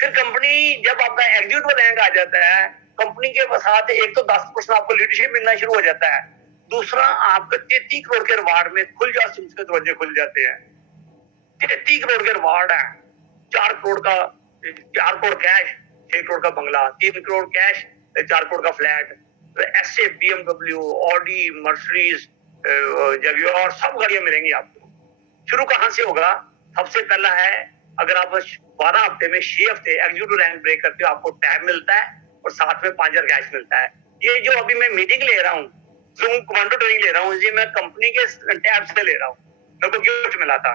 फिर कंपनी जब आपका एग्जीक्यूटिव रैंक आ जाता है, कंपनी के साथ एक तो 10% आपको लीडरशिप मिलना शुरू हो जाता है। दूसरा आपका 33 करोड़ के रिवार्ड में खुल जाते हैं, दरवाजे खुल जाते हैं। 33 करोड़ के रिवार्ड है, 4 करोड़ कैश, 6 करोड़ का बंगला, 3 करोड़ कैश, 4 करोड़ का फ्लैट, ऐसे BMW, ऑडी, मर्सिडीज, जगुआर सब गाड़ियां मिलेंगी आपको। शुरू कहां से होगा? सबसे पहला है, अगर आप 12 हफ्ते में 6 हफ्ते एग्जीक्यूटिव रैंक ब्रेक करते हो, आपको टैब मिलता है और साथ में 5,000 कैश मिलता है। ये जो अभी मैं मीटिंग ले रहा हूँ, जूम कमांडो ट्रेनिंग ले रहा हूँ, ये मैं कंपनी के टैब से ले रहा हूँ, मेरे को गिफ्ट मिला था।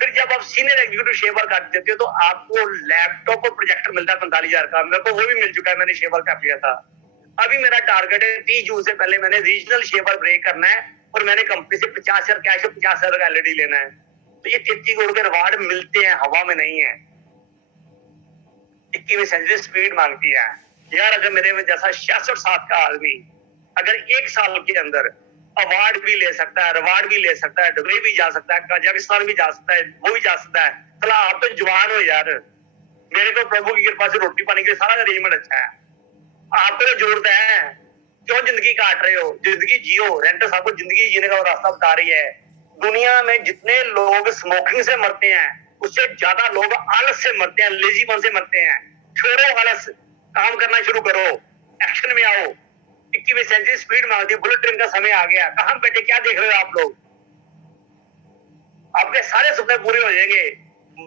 फिर जब आप सीनियर एग्जीक्यूटिव शेयर कर देते हो तो आपको लैपटॉप और प्रोजेक्टर मिलता है 45,000 का। मेरे को वो भी मिल चुका है, मैंने शेयर कर लिया था। अभी मेरा टारगेट है 30 जून से पहले मैंने रीजनल शेयर ब्रेक करना है और मैंने कंपनी से 50,000 कैश और 50,000 का एलईडी लेना है। तो ये 33 करोड़ के रिवार्ड मिलते हैं, हवा में नहीं है। 21वीं सेंचुरी स्पीड मांगती है यार। अगर मेरे में जैसा 66 का आदमी अगर 1 साल के अंदर अवार्ड भी ले सकता है, रिवार्ड भी ले सकता है, दुबई भी जा सकता है, कजाकिस्तान भी जा सकता है, वो भी जा सकता है, चला आप तो जवान हो यार। मेरे को प्रभु की कृपा से रोटी पाने के लिए सारा अरेंजमेंट अच्छा है। आपको तो जरूरत है, क्यों जिंदगी काट रहे हो? जिंदगी जियो। रेंटस आपको जिंदगी जीने का रास्ता बता रही है। दुनिया में जितने लोग स्मोकिंग से मरते हैं उससे ज्यादा लोग आलस से मरते हैं, लेजीपन से मरते हैं। छोड़ो आलस, काम करना शुरू करो, एक्शन में आओ। 21वीं सेंचुरी स्पीड मांगती है, बुलेट ट्रेन का समय आ गया। कहां बैठे क्या देख रहे हो आप लोग? आपके सारे सपने पूरे हो जाएंगे।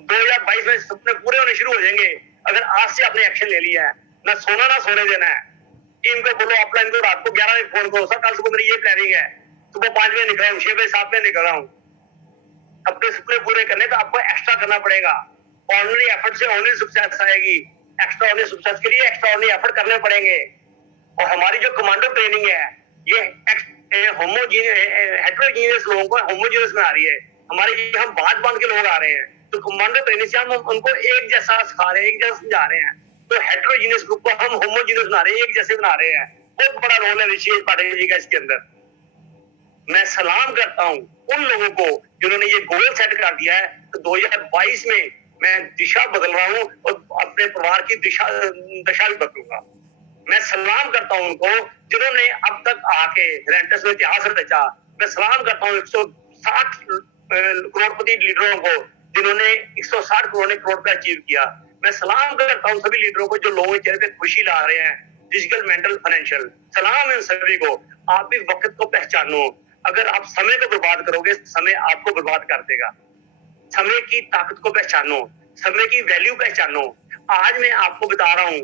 2022 में सपने पूरे होने शुरू हो जाएंगे अगर आज से आपने एक्शन ले लिया है। ना सोना ना सोने देना है। टीम को बोलो, अपलाइन को रात को 11 बजे फोन करो, सर कल सुबह मेरी ये प्लानिंग है, सुबह 5 बजे निकल रहा हूँ, 6 बजे 7 बजे निकल रहा हूँ। अपने सपने पूरे करने तो आपको एक्स्ट्रा करना पड़ेगा। ऑर्डिनरी एफर्ट से ऑर्डिनरी सक्सेस आएगी, एक्स्ट्रा ऑर्डिनरी सक्सेस के लिए एक्स्ट्रा ऑर्डिनरी एफर्ट करने पड़ेंगे। और हमारी जो कमांडो ट्रेनिंग है ये हेटेरोजीनियस लोगों को होमोजीनियस में आ रही है। हमारे हम बांध के लोग आ रहे हैं, तो कमांडो ट्रेनिंग से हम उनको एक जैसा सिखा रहे हैं, एक जैसा समझा रहे हैं। तो हेटेरोजीनियस ग्रुप को हम होमोजीनियस बना रहे हैं, एक जैसे बना रहे हैं। बहुत बड़ा रोल है ऋषिकेश पाठक जी का इसके अंदर। मैं सलाम करता हूँ उन लोगों को जिन्होंने ये गोल सेट कर दिया है। तो 2022 में मैं दिशा बदल रहा हूँ और अपने परिवार की दशा भी बदलूंगा। मैं सलाम करता हूँ उनको जिन्होंने अब तक आके रेंटस में इतिहास रचा। मैं सलाम करता हूँ 160 करोड़पति लीडरों को जिन्होंने 160 करोड़ पे अचीव किया। मैं सलाम करता हूँ सभी लीडरों को जो लोगों के चेहरे पे खुशी ला रहे हैं, फिजिकल, मेंटल, फाइनेंशियल। सलाम इन सभी को। आप भी वक्त को पहचानो। अगर आप समय को बर्बाद करोगे, समय आपको बर्बाद कर देगा। समय की ताकत को पहचानो, समय की वैल्यू पहचानो। आज मैं आपको बता रहा हूँ,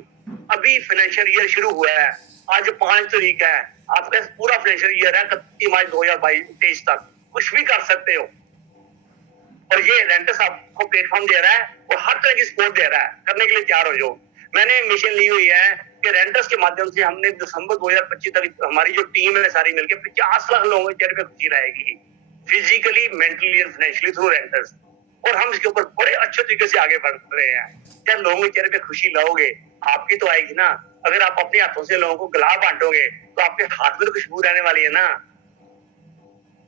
अभी फाइनेंशियल ईयर शुरू हुआ है, आज 5 तारीख है, आपका पूरा फाइनेंशियल ईयर है 31 मार्च 2023 तक। कुछ भी कर सकते हो और ये रेंटस आपको प्लेटफॉर्म दे रहा है और हर तरह की सपोर्ट दे रहा है, करने के लिए तैयार हो जाओ। मैंने मिशन ली हुई है कि रेंटस के माध्यम से हमने दिसंबर 2025 तक हमारी जो टीम है सारी मिलकर 50 लाख लोगों के चेहरे पे खुशी लाएगी, फिजिकली, मेंटली और फाइनेंशियली थ्रू रेंटस। और हम इसके ऊपर बड़े अच्छे तरीके से आगे बढ़ रहे हैं। जब लोगों के चेहरे पे खुशी लाओगे, आपकी तो आएगी ना। अगर आप अपने हाथों से लोगों को गुलाब बांटोगे तो आपके हाथ में तो खुशबू रहने वाली है ना।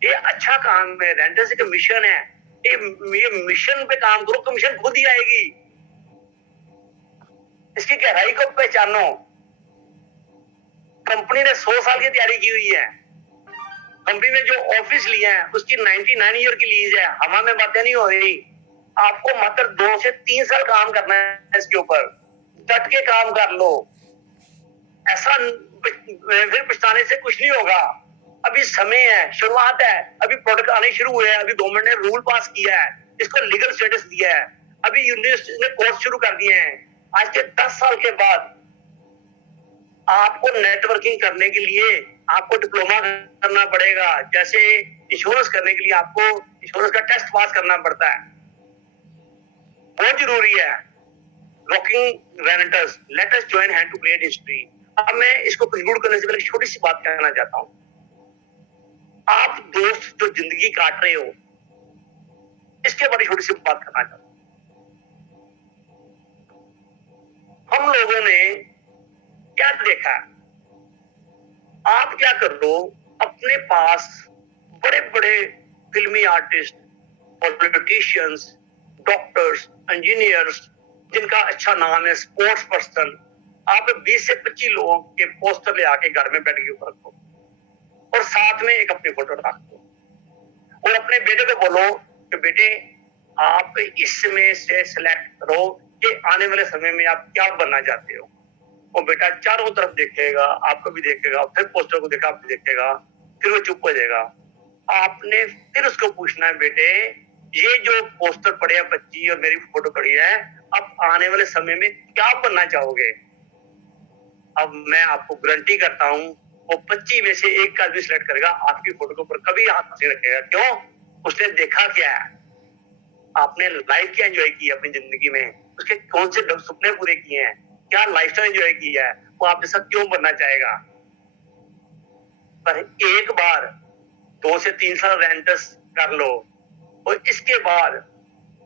ये अच्छा काम है, रेंटस एक मिशन है। ये मिशन पे काम करो तो मिशन खुद ही आएगी। इसकी गहराई को पहचानो। कंपनी ने 100 साल की तैयारी की हुई है। कंपनी ने जो ऑफिस लिया है उसकी 99 ईयर की लीज है। हवा में बातें नहीं हो रही। आपको मात्र 2 से 3 साल काम करना है इसके ऊपर। डट के काम कर लो। ऐसा फिर पछताने से कुछ नहीं होगा। अभी समय है, शुरुआत है। अभी प्रोडक्ट आने शुरू हुए हैं। अभी गवर्नमेंट ने रूल पास किया है, इसको लीगल स्टेटस दिया है। अभी यूनिवर्सिटी ने कोर्स शुरू कर दिए हैं। आज के 10 साल के बाद आपको नेटवर्किंग करने के लिए आपको डिप्लोमा करना पड़ेगा। जैसे इंश्योरेंस करने के लिए आपको इंश्योरेंस का टेस्ट पास करना पड़ता है, बहुत जरूरी है। Rocking renators, let us join hand to create history. अब मैं इसको कंक्लूड करने से पहले छोटी सी बात कहना चाहता हूं। आप दोस्त जो जिंदगी काट रहे हो, इसके बारे में छोटी सी बात करना चाहता हूं। हम लोगों ने क्या देखा, आप क्या कर लो, अपने पास बड़े बड़े फिल्मी आर्टिस्ट, पॉलिटिशियंस, डॉक्टर्स, इंजीनियर्स, जिनका अच्छा नाम है, स्पोर्ट्स पर्सन, आप 20 से 25 लोगों के पोस्टर ले आके घर में बेड के ऊपर रखो और साथ में एक अपनी फोटो रख दो और अपने बेटे को बोलो कि बेटे आप इसमें से सिलेक्ट करो कि आने वाले समय में आप क्या बनना चाहते हो। और बेटा चारों तरफ देखेगा, आपको भी देखेगा, फिर पोस्टर को देखा, आप देखेगा, फिर वो चुप हो जाएगा। आपने फिर उसको पूछना है, बेटे ये जो पोस्टर पड़े हैं बच्ची और मेरी फोटो पड़ी है, आप आने वाले समय में क्या बनना चाहोगे। अब मैं आपको गारंटी करता हूं वो 25 में से एक का भी सिलेक्ट करेगा, आपकी फोटो के ऊपर कभी हाथ नहीं रखेगा। क्यों? उसने देखा क्या है, आपने लाइफ क्या एंजॉय की है अपनी जिंदगी में, उसके कौन से सपने पूरे किए हैं, क्या लाइफस्टाइल एंजॉय किया है, वो आप जैसा क्यों बनना चाहेगा। पर एक बार 2 से 3 साल रेंटस कर लो और इसके बाद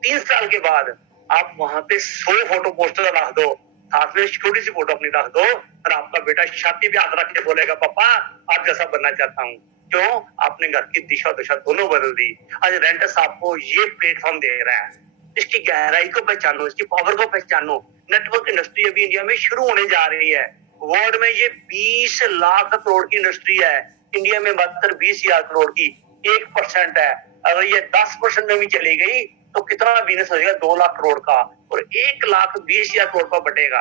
3 साल के बाद आप वहां पे 100 फोटो पोस्टर रख दो, साथ में छोटी सी फोटो अपनी रख दो और आपका बेटा छाती पे हाथ रख के बोलेगा पापा आप जैसा बनना चाहता हूँ। क्यों? आपने घर की दिशा दशा दोनों बदल दी। आज रेंटस आपको ये प्लेटफॉर्म दे रहा है। इसकी गहराई को पहचानो, इसकी पावर को पहचानो। नेटवर्क इंडस्ट्री अभी इंडिया में शुरू होने जा रही है। वर्ल्ड में ये 20 लाख करोड़ की इंडस्ट्री है, इंडिया में मात्र 20,000 करोड़ की 1% है। अगर ये 10% में भी चली गई तो कितना बिजनेस हो जाएगा, 2 लाख करोड़ का, और 1,20,000 करोड़ का बढ़ेगा।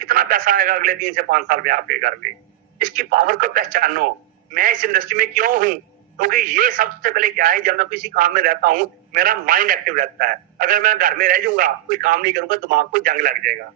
कितना पैसा आएगा अगले 3 से 5 साल में आपके घर में। इसकी पावर को पहचानो। मैं इस इंडस्ट्री में क्यों हूँ? क्योंकि ये सबसे पहले क्या है, जब मैं किसी काम में रहता हूँ मेरा माइंड एक्टिव रहता है। अगर मैं घर में रह जाऊंगा, कोई काम नहीं करूंगा, दिमाग को जंग लग जाएगा।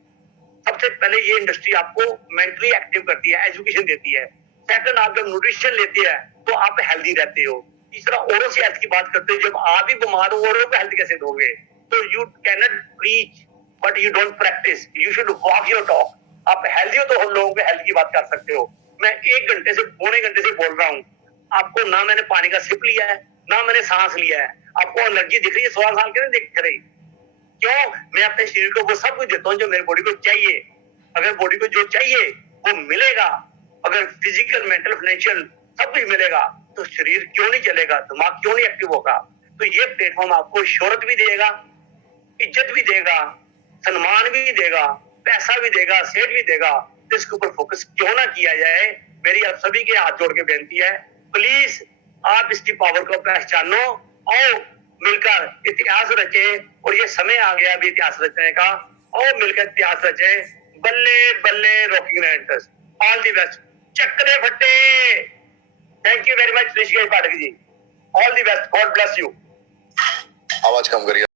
सबसे पहले ये इंडस्ट्री आपको मेंटली एक्टिव करती है, एजुकेशन देती है। सेकंड, आप जब न्यूट्रिशन लेती है तो आप हेल्दी रहते हो। तीसरा, औरों से हेल्थ की बात करते हो, जब आप ही बीमार हो औरों को हेल्थ कैसे दोगे। तो you can not preach but you don't practice, you should walk your talk. आप हेल्दी हो तो हम लोगों को हेल्थ की बात कर सकते हो। मैं 1 घंटे से पौने घंटे से बोल रहा हूँ, आपको ना मैंने पानी का सिप लिया है ना मैंने सांस लिया है, आपको एनर्जी दिख रही है, 16 साल के नहीं दिख रही। क्यों? मैं अपने शरीर को वो सब कुछ देता हूँ जो मेरे बॉडी को चाहिए। अगर बॉडी को जो चाहिए वो मिलेगा, अगर फिजिकल, मेंटल, फाइनेंशियल सब कुछ मिलेगा तो शरीर क्यों नहीं चलेगा, दिमाग क्यों नहीं एक्टिव होगा। तो ये प्लेटफॉर्म आपको शोहरत भी देगा, इज्जत भी देगा, सम्मान भी देगा, पैसा भी देगा, सेहत भी देगा। तो इसके ऊपर फोकस क्यों ना किया जाए। मेरी आप सभी के हाथ जोड़ के बेनती है, प्लीज आप इसकी पावर को पहचानो और मिलकर इतिहास रचे। और ये समय आ गया अभी इतिहास रचने का, और मिलकर इतिहास रचे। बल्ले बल्ले रॉकिंग रेंटस, ऑल दी बेस्ट। चक्रे फट्टे। Thank you very much Rishikesh Pathak ji, all the best, God bless you. आवाज कम करिए।